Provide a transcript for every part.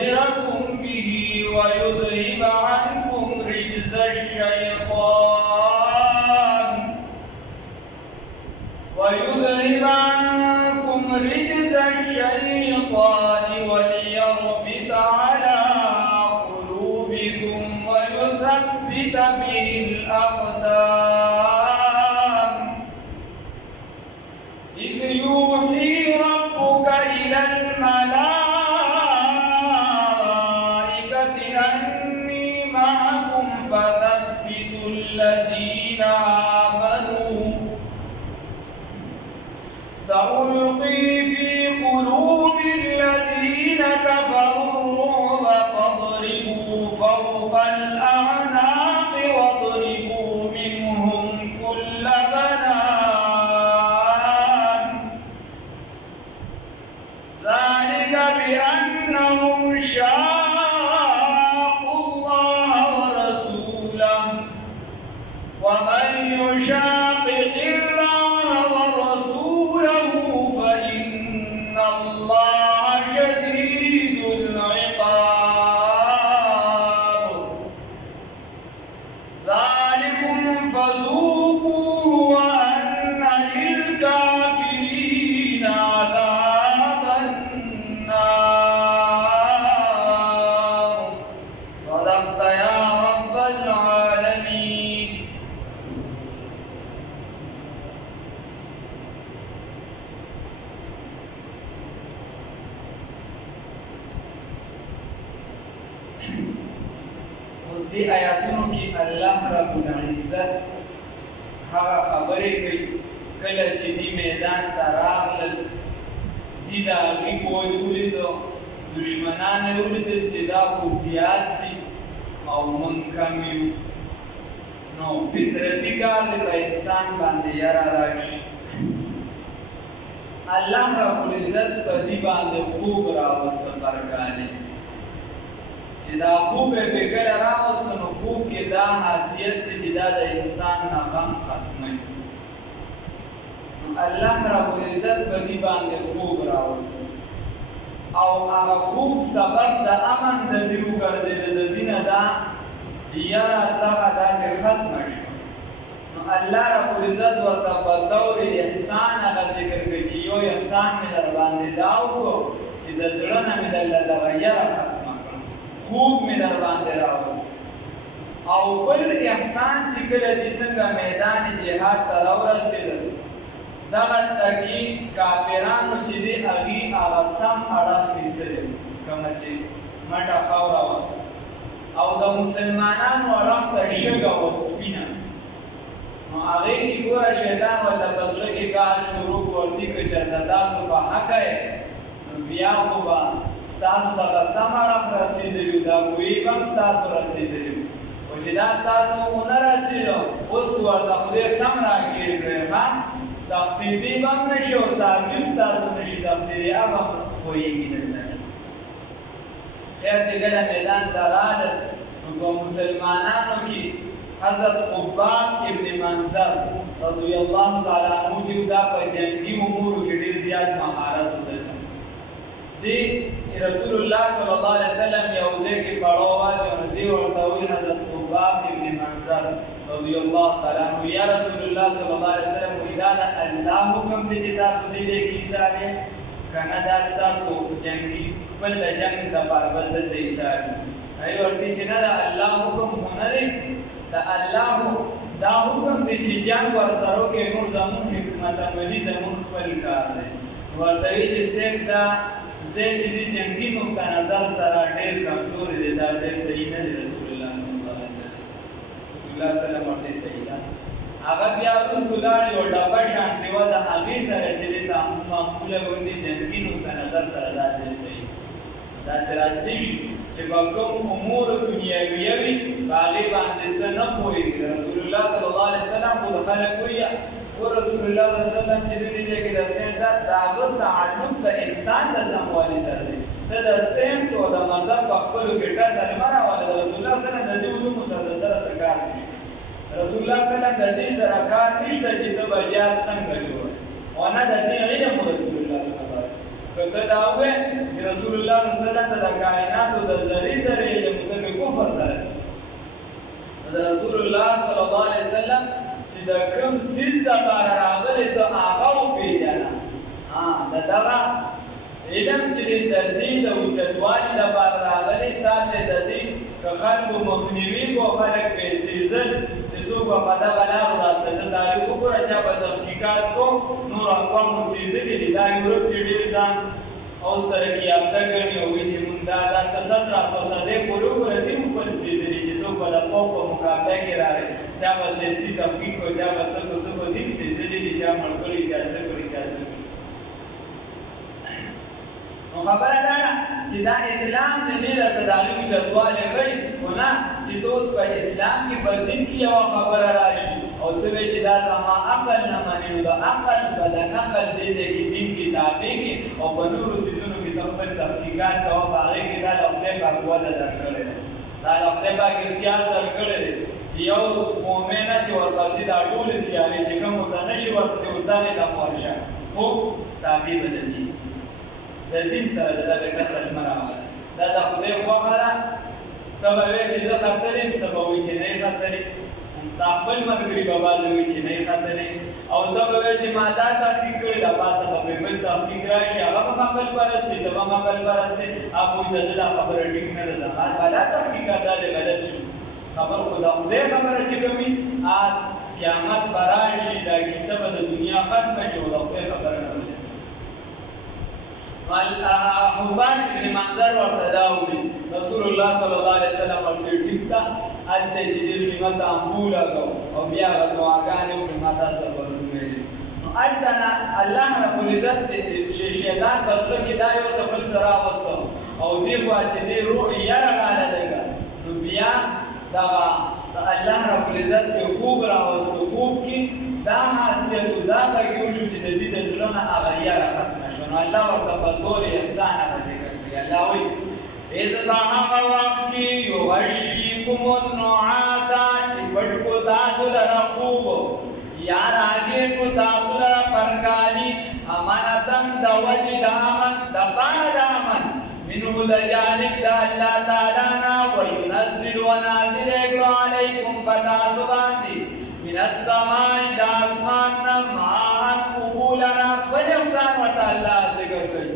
ليطهركم به ويذهب عنكم رجز الشيطان وليربط على قلوبكم ويثبت به الأقدام إذ يوحي ربك إلى الملائكة أني معكم فثبتوا الذين آمنوا سألقي في قلوب الذين كفروا الرعب فاضربوا فوق الأعناق واضربوا منهم كل بنان ذلك بأنهم شاقوا الله ورسوله ومن يشاقق الله ورسوله فإن الله شديد العقاب ذلكم فذوقوه وأن للكافرين عذاب النار صدقت يا رب العالمين. دې آیاتونو کې الله رب العزت هغه خبرې کوي کله چې دې میدان ته راغلل دې د هغې پوځ ولیدو دشمنان یې ولیدل چې دا خو زیات دي او موږ کم یو نو فطرتي کار دی په انسان باندې یاره راشي الله رب العزت په دې باندې خوب راوسته برګانې چې دا خوب یې په کله راوسته نو خوب کې دا حیثیت دی چې دا د انسان نه غم ختموي الله رب العزت په دې باندې خوب راوسته او هغه خوب سبب د امن د دې وګرځېده د دې نه دا یاره دغه داسې ختمه شوه نو الله رب العزت ورته په طور احسان هغه ذکر کوي چې یو احسان مې در باندې دا وکړو چې د زړه نه مې درله دغه یره ختمه کړه خوب مې در باندې راوست او بل احسان چې کله دې څنګه میدان جهاد ته راورسېدل دغه تکي کافرانو چې دې هغې هغه سم اړخ نیسلی کومه چې مټه خاوره وه او د مسلمانانو اړخ ته شګه وه سپینه نو هغې کې ګوره شیطان ورته په زړه کې کار شروع کړ ورته که چېرته تاسو په حقه یې نو بیا خو به ستاسو دغه سم اړخ رسېدلي وو دا ګویې به هم ستاسو رسېدلي وو خو چې دا ستاسو ونه رسېدو اوس ورته خدای سم راګیر کړی ښه تختیدي به هم نه شي او سالم هم ستاسو نه شي تختیدي هغه هم پوهېږي دلته خیر چې کله میدان ته راغلل نو په مسلمانانو کې حضرت خباب ابن منظر رضی الله تعالی عنه چې دا په جنګي امورو کې ډېر زیات مهارت درلود دی رسول الله صلی الله علیه وسلم یو ځای کې پړاو واچوه دی ورته وویل حضرت خباب ابن منظر رضی الله تعالی عنه یا رسول الله صلی الله علیه وسلم وایي دا د الله حکم دی چې تاسو دې ځای کې ایسارئ که نه دا ستاسو جنګي خپل د جنګ دپاره بل دلته ایساري هغې ورته چې نه د الله حکم خو نه دی د الله دا حکم دی چې جنګ ورسره وکړې نور زموږ حکمت عملي زموږ خپل کار دی ورته وایي چې صاحب دا ځای چې دی جنګي نقطه نظر سره ډېر کمزوري دی دا ځای صحیح نه دی رسول الله صلی الله علیه وسلم رسول الله صلی الله علیه صحیح ده هغه بیا وروسته لاړ یوه ډبه شانتې وه د هغې سره چې دی معموله غوندې جنګي نقطه نظر سره دا ځای صحیح داسې راتلی شي چې په کوم امور دنیاویه وي په هغې باندې ته نه پوهېږي رسول الله صلی الله علیه وسلم خو د خلک وایي و رسول الله صلی الله علیه وسلم چې د دې ځای کې د ساینس د هغه تعلق د انسان د سموالي سره دی ته د ساینس او د مذهب په خپلو کې ټسه مه راوله د رسول الله صلی الله علیه وسلم د دې علومو سره د سره څه کار نشته رسول الله الله صلی الله علیه وسلم د دې سره کار نشته چې ته به جهاد څنګه جوړ او نه د دې علم رسول الله صلی الله علیه وسلم که ته دا وې چې رسول الله صلی الله علیه وسلم ته د کائناتو د ذرې ذرې علم ته به کفر درس د رسول الله صلی الله علیه وسلم چې د کوم سیز د بار راغلی ته هغه وپېژنه دغه علم چې د دې د اوچتوالي د بار راغلی تا ته د دې که خلکو مخنیوي کو خلک پیسېزل چې څوک به په دغه لارو راتله دا یو وګوره چا به تحقیقات کو نور اقوامو څېزلي دي دا یورپ چې ډېر ځان اوس ترقي یافته ګڼي او وایي چې مونږ دا درته 1700 صدۍ پورې وګوره دې مو خپل څېزلي چې څوک به د قوم په مقابله کې راغی چا به سیاسي تحقیق کو چا به څه کو څه کو دې څېزلي دي چا مړ کړي چا څه کړي چا څه کړي نو خبره دا ده چې دا اسلام د دې درته د هغې اوچتوالی ښیي خو نه چې ته اوس په اسلام کې په دین کې یوه خبره راشي او ته وایې چې دا زما عقل نه مني نو د عقل به د نقل دې ځای کې دین کې تابع کړي او په نورو څیزونو کې ته خپل تحقیقات کوه په هغې کې دا له خدای پاک وده درکړې ده دا له خدای پاک اختیار درکړی دی یو مؤمنه چې ورپسې دا ټولې سیالې چې کوم ورته نه شي ورته اوس دغې ته ورشه خو تابع به د دین د دین سره د دغه کسر مه راغله دا د خدای خوښه ده ته به وایې چې زه خطر یم څه به وایي چې نه یې خطر یم ستا خپل ملګري به بعضې وایي چې نه یې خطر یم او ته به وایې چې ما دا تحقیق کړې ده پاسه به پرې بل تحقیق راشي هغه به عقل پرست دی ته به هم عقل پرست دی هغه وایي د ده دا خبره ټیک نه ده زما دا تحقیقات دا دی غلط شو خبر خو د خدای خبره چې کوي قیامت به راشي دا کیسه به د دنیا ختمه شي او د خدای خبره نه ده حبان ابن منظر ورته دا وویل رسول الله صلی الله علیه وسلم ورته ټیک ده هلته چې دې زلمه ته امبوله کو او بیا هغه دعاګانې وکړې ما تا سره به ویلې نو هلته نه الله رب العزت شیطان په زړه کې دا یو څه بل څه راوسته او دې خوا چې دې روح یره راغله نو بیا دغه الله رب العزت کې خوب راوسته خوب کې دا حاصلت دا بګي وشو چې د دې د زړه نه هغه یاره ختمه شوه نو الله ورته په طور احسان هغه ذکر کړي الله وایي اذ به هغه وخت کې یغشیکم النعاس چې پټ کو تاسو لره خوب یا راګیر کو تاسو لره پرکالي امانتن د وجې د امن د پاره د امن منه د جانب د الله تعالی نه وینزل ونازل کړو علیکم فتاسو باندې من السماء د اسمان نه ماء قبولنا ولې احسان ورته الله ذکر کوي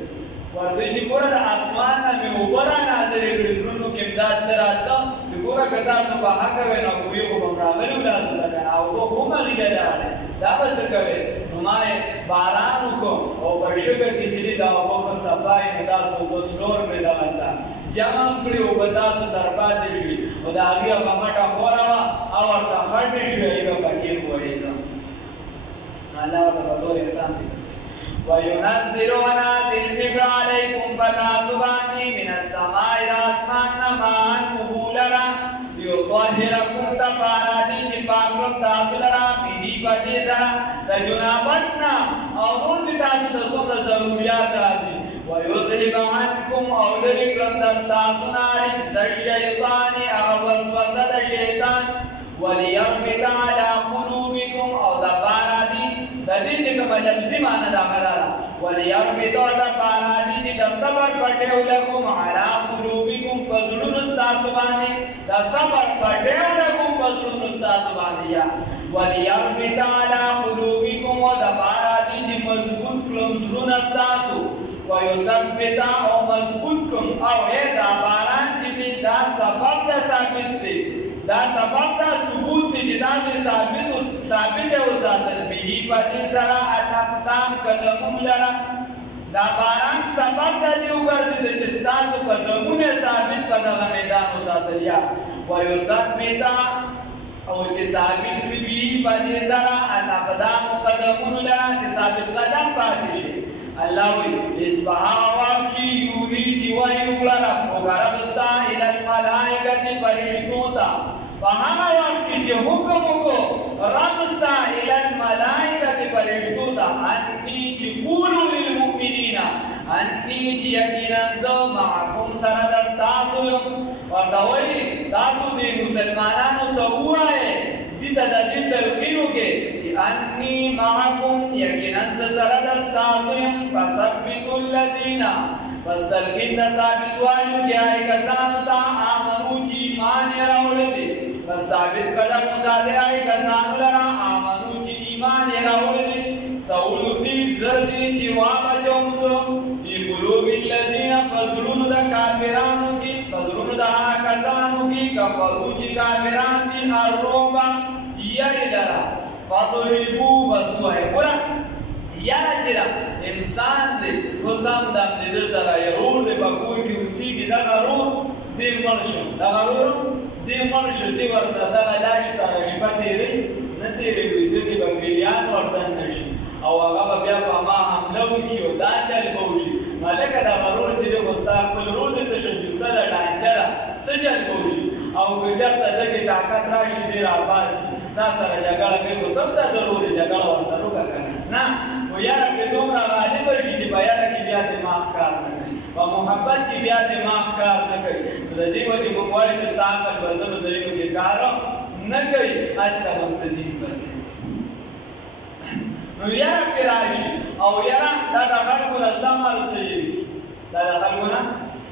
ورته چې ګوره د اسمان نه مې اوبه را نازلې کړې زړونو کې امداد ته راته چې ګوره که تاسو به حقه وی نو اوبې خو به م راغلي لاسو ته که نه اوبه خو مغلې راغلې دا به څه کوې نو ما یې باران وکړو او په شګه کې چې دي دا اوبه ښه صفا یې نو تاسو اوبه سټور کړې دغه ته جمع کړي اوبه تاسو سره پاتې شوي او د هغې هغه مټه خوره وه او ورته خټې شوې هغه پکې خوړېده الله ورته په طور احسان دی وَيُنَزِّلُ وَنَازِلْ بِكَ عَلَيْكُمْ فَتَاسُ بَاندِي مِنَ السَّمَاءِ رَاسْمَانَ مَاءً قُبُولًا لِيُطَهِّرَكُمْ تَپارا دي چې پاک کړم تاسو لره به په دې سره د جنابت نه او نور چې تاسو د څومره ضروريات راځي وَيُذْهِبَ عَنْكُمْ او لرې کړم تاسو نه رجز الشیطان هغه وسوسه د شیطان وَلِيَرْبِطَ عَلَى قُلُوبِكُمْ او دپاره دي د دې چې کومه لفظي معنی داخله ده وَلِيَرْبِطَ دپاره دي چې د صبر پټې ولګوم عَلَى قُلُوبِكُمْ په زړونو ستاسو باندې د صبر پټې ولګوم په زړونو ستاسو باندې یا وَلِيَرْبِطَ عَلَى قُلُوبِكُمْ او دپاره دي چې مضبوط کړم زړونه ستاسو وَيُثَبِّتَ او مضبوط کړم او دا باران چې دی دا سبب د ثابت دی دا سبب دا ثبوت دی چې تاسو ثابت وساتل به په دې سره الاقدام قدمونه لره دا باران سبب د دې وګرځېد چې ستاسو قدمونه ثابت په دغه میدان وساتل یا ویثبت او چې ثابت کړي به په دې سره الاقدام قدمونه لره چې ثابت قدم پاتې شي الله وی اسبها واقعی یوهی چې وایي وکړه وګاره بستا الی الملائکة فرشتو ته په هغه وخت کې چې حکم وکړو رابستا الی الملائکة فرشتو ته انی چې قولوا للمؤمنین انی چې یقینا زه معکم سره د ستاسو یم ورته وایي تاسو د مسلمانانو ته ووایئ دې ته د دې تلقین وکړې چې انی معکم یقینا زه سره د ستاسو یم فثبتوا الذین پس تلقین د ثابتوالي وکړئ هغې کسانو ته آمنو چې ایمان یې راوړی دی پس ثابت قدم وساتئ هغې کسانو لره آمنو چې ایمان یې راوړی دی سألقي زر دي چې واچوم زه فی قلوب الذین په زړونو د کافرانو کې په زړونو د هغه کسانو کې کفرو چې کافران دي الرعب یرې لره فضربوا بس ووایه ګوره یاره چې ده انسان دی اوس هم د ده سره یو رور دی په کور کې اوسېږي دغه رور دی مړ شو دغه رور دی مړ شو دی ورسره دغه لاش سره شپه تېرې نه تېرېږي ده کې به میلیان ورته نه شي او هغه به بیا په ما حمله وکړي او دا چل به وشي مالکه دغه رور چې دی خو ستا خپل رور دی تشدد ده ډانچه ده څه چل به وشي او که چېرته ده کې طاقت راشي دی راباسي تا سره جګړه کوي خو تم دا ضرور جګړه ورسره وکړه که نه خو یاره کې دومره غالبه شي چې په یاره کې بیا دماغ کار نه کوي په محبت کې بیا دماغ کار نه کوي نو د دې وجې موږ وایو چې ستا عقل به ځینو ځایونو کې کار نه کوي هلته به ته دین بسې نو یاره پرې راشي او یاره دا د خلکو نه سم ارزوي دا د خلکو نه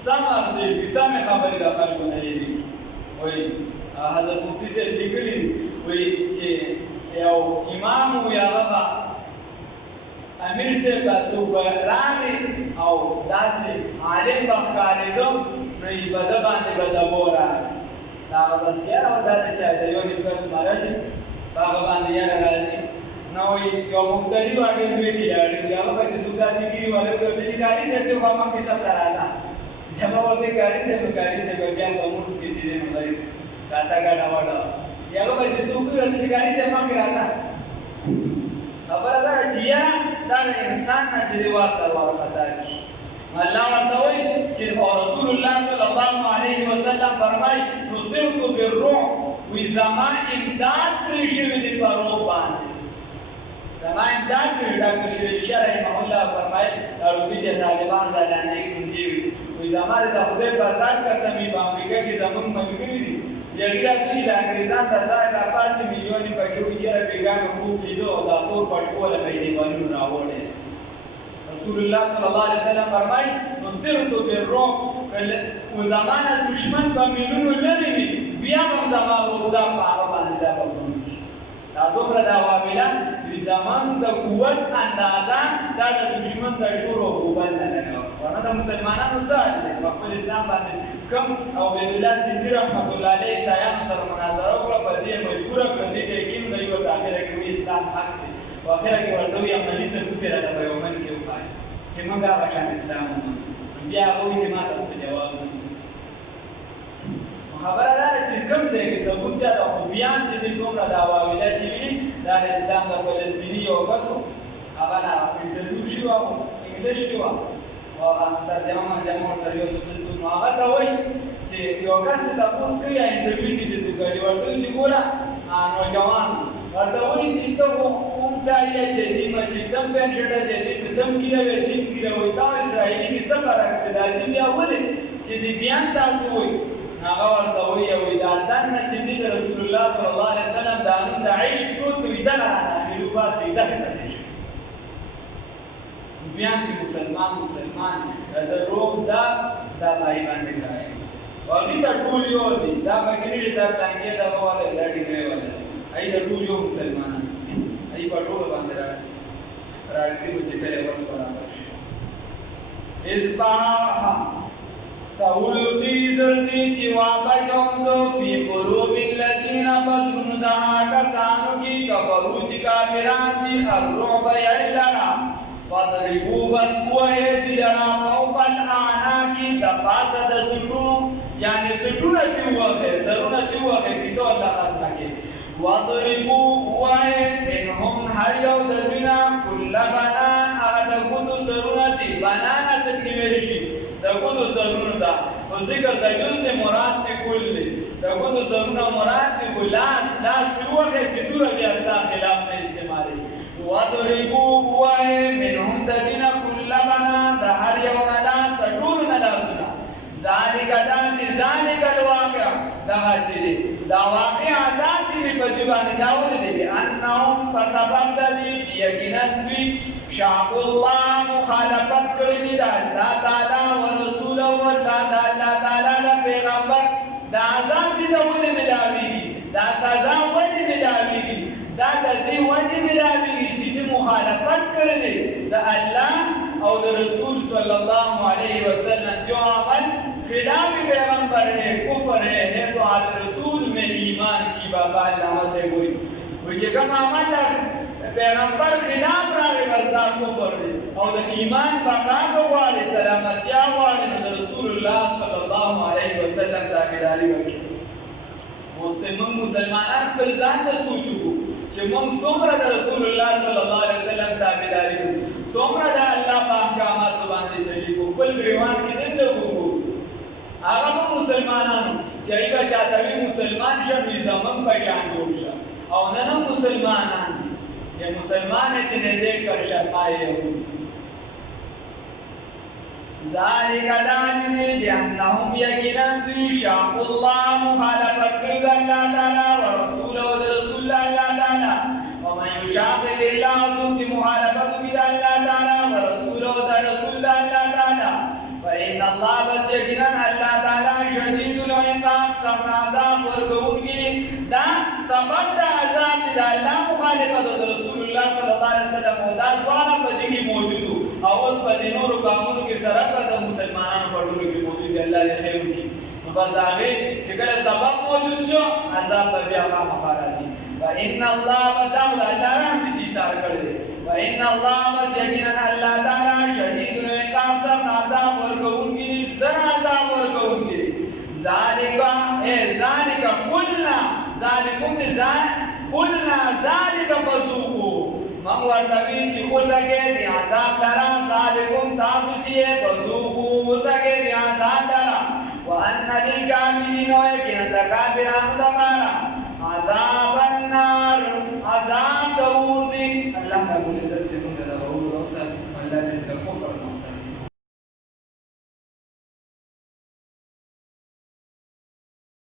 سم ارزوي سمې خبرې د خلکو نه یې وایي حضرت مفتي صاحب لیکلي دي وایي چې یو امام و یا هغه امیر صاحب به څوک به راغی او داسې عالم به ښکارېده نو یې په ده باندې به دبو راغی د هغه بس یاره و دا د چا د یو نیم کس مرض په هغه باندې یاره راځي نو یو مختلي واګې بیټي راړي هغه به چې څوک داسې ګیري والا وي ورته چې کاري صاحب دی خو مخکې سم ته راځه جمع ورته کاري صاحب بیا په مونځ کې چې دی نو دی راته ګډه وډه هغه به چې څوک وي ورته چې کاري صاحب مخکې راځه خبره ده چې یاره دا د انسان نه چې دی ورته ورخطا شي الله ورته وایي چې رسول الله صلی الله علیه وسلم فرمایي نصرت بالرعب وایي زما امداد پرې شوي دی په رعب باندې زما امداد پرې ډاکټر شریف شاه رحمه الله فرمایي دا روپۍ چې طالبان را لاندې کړي وایي زما د خدای په ذات قسم په امریکا کې زموږ ملګري دي یغې راځي د انګریزان د ساه راپاسې میلیونې پکې وي چې بیګانو خوب لیدو او دا تور پټکوله به یې دیوالونو راوړی رسول الله صلی الله علیه وسلم فرمایي نصرت بالرعب و زما نه دشمن په میلیونو لرې وي بیا به هم زما روغدا په هغه باندې دا به وکړي دا دومره د عواملان د زمان د قوت اندازه دا د دشمن د شور او قوت نه لګوي ورنه د مسلمانانو څه حال دی په خپل اسلام باندې کم او عبید الله سندي رحمت الله علیه عیسایانو سره مناظره وکړه په دې مجبوره کړه دې ته یقین دی ورته اخره کې وایي اسلام حق دی په اخره کې ورته وایي عملي ثبوت یې راته په یو من کې وښایي چې موږ هغه شان اسلام ومنو بیا هغه وایي چې ما سره څه جواب نه خبره ده چې کوم ځای کې ثبوت چا ده خو بیان چې دې دومره د عواوله چې وي دا د اسلام د فلسطیني یو کس و هغه نه انټرویو شوي وه انګلیش کې وه او هغه ترجمه منجمه ورسره یو څه څه نو هغه ته وایي چې یو کس ته تپوس کوي یا انټرویو چې داسې کوي ورته وایي چې ګوره نوجوان ورته وایي چې ته کوم ځای یې چې دې چې تم پېنټ شرټه چې دې تم ګیره وې دې ګیره وایي تا اسرائیلي کې څه فرق دی دا دې بیا ولې چې دې بیان تاسو وایي هغه ورته وایي دا دننه چې دې د رسول الله صلی الله علیه وسلم دا نوم د عشق کړو ته وایي دغه راداخلي وباسئ دغه پسې شي بیان چې مسلمان د روم دا باندې باندې کوي هغې ته ټول یو دي دا بګري دا ټانګې دغه والا دا ډیګرې والا هغې د ټول یو مسلمانان هغې په ټولو باندې راږدي و چې کله وس برابر شي اصباح سألقي زردي چې واپچوم زه فی قلوب الذین پزړونو د هغه کسانو کې کفرو چې کافران دي الرعب یرې لره فضربوا بس ووهئ دې لره فوق الاعناق د پاسه د سټونو یعنې سټونه دې ووهئ سرونه دې ووهئ کیسه ورته ختمه کړي وضربوا ووهئ منهم هر یو د دوی نه کل بنان هغه د ګوتو سرونه دي بنان اصل کې ویلی شي د ګوتو سرونو ته خو ذکر د جز د مراد دی کل دی د ګوتو سرونه مراد دی خو لاس دې ووهئ چې دوره بیا ستا خلاف نه استعمالوي وضربوا ووهئ منهم د دوی نه کل بنان د هر یو نه لاس د ټولو نه لاسونه ذالک دا چې ذالک الواقع دغه چې دی دا واقع عذاب چې دی په دې باندې دا ولې دی انهم په سبب د دې چې یقینا دوی شعب الله مخالفت کړی دی د الله تعالی او رسول او الله تعالی له پیغمبر دا عذاب دي ته ولې ملاویږي دا سزا ولې ملاویږي دا د دې وجې ملاویږي چې دوی مخالفت کړی دی د الله او د رسول صلی الله علیه وسلم جو عمل خلاف پیغمبر ہے کفر ہے تو آج رسول میں ایمان کی بابا علامہ سے ہوئی وچے کم عمل پیغمبر خلاف راغی بزدا کفر ہے او د ایمان بقا غواړي سلامتیا غواړي نو د رسول الله صلی الله علیه وسلم تابعداري وکړي مسلمان مسلمانان خپل ځان ته سوچو چې موږ څومره د رسول الله صلی الله علیه وسلم تابعداري کوو څومره د الله په احکاماتو باندې چلیږو خپل ګریوان کې نه لګو هغه مسلمانانو چې ایبه چاته وي مسلمان شه وي زمون په شان جوړ شه او نن مسلمانان یا مسلمان ته نه دې کر شرمایي ذالک داننی بیانهم یقینا دوی شاق الله مخالفت کړی د الله تعالی او رسول او د رسول الله تعالی ومن یشاقق الله ذو مخالفت د الله تعالی او رسول او د رسول الله تعالی فإن الله بس یقینا الله تعالی شدید العقاب سخت عذاب ورکوونکی دا سبب د عذاب د الله مخالفت د رسول الله صلی الله علیه وسلم او دا دواړه په دې کې موجود او اوس په دې نورو قانونو کې سره د مسلمانانو په ټولو کې موجود دی الله دې خیر وکړي نو بس دا هغه چې کله سبب موجود شو عذاب به بیا خامخا راځي فإن الله وتعالى الله رحمت یې سره کړی فإن الله بس یقینا الله تعالی شدید العقاب سخت عذاب ورکوونکی زر عذاب ورکوونکی ذالک ذالک قلنا ذالکم قلنا ذالک فذوقوا من ورتوی چې وسګې دی عذاب لرا ذالکم تاسو چې فذوقوا وسګې دی عذاب لرا وان للکافرین ویقینا کافرانو دپاره عذاب النار عذاب د اور دی الله رب العزت دې موږ ته د اور او سر الله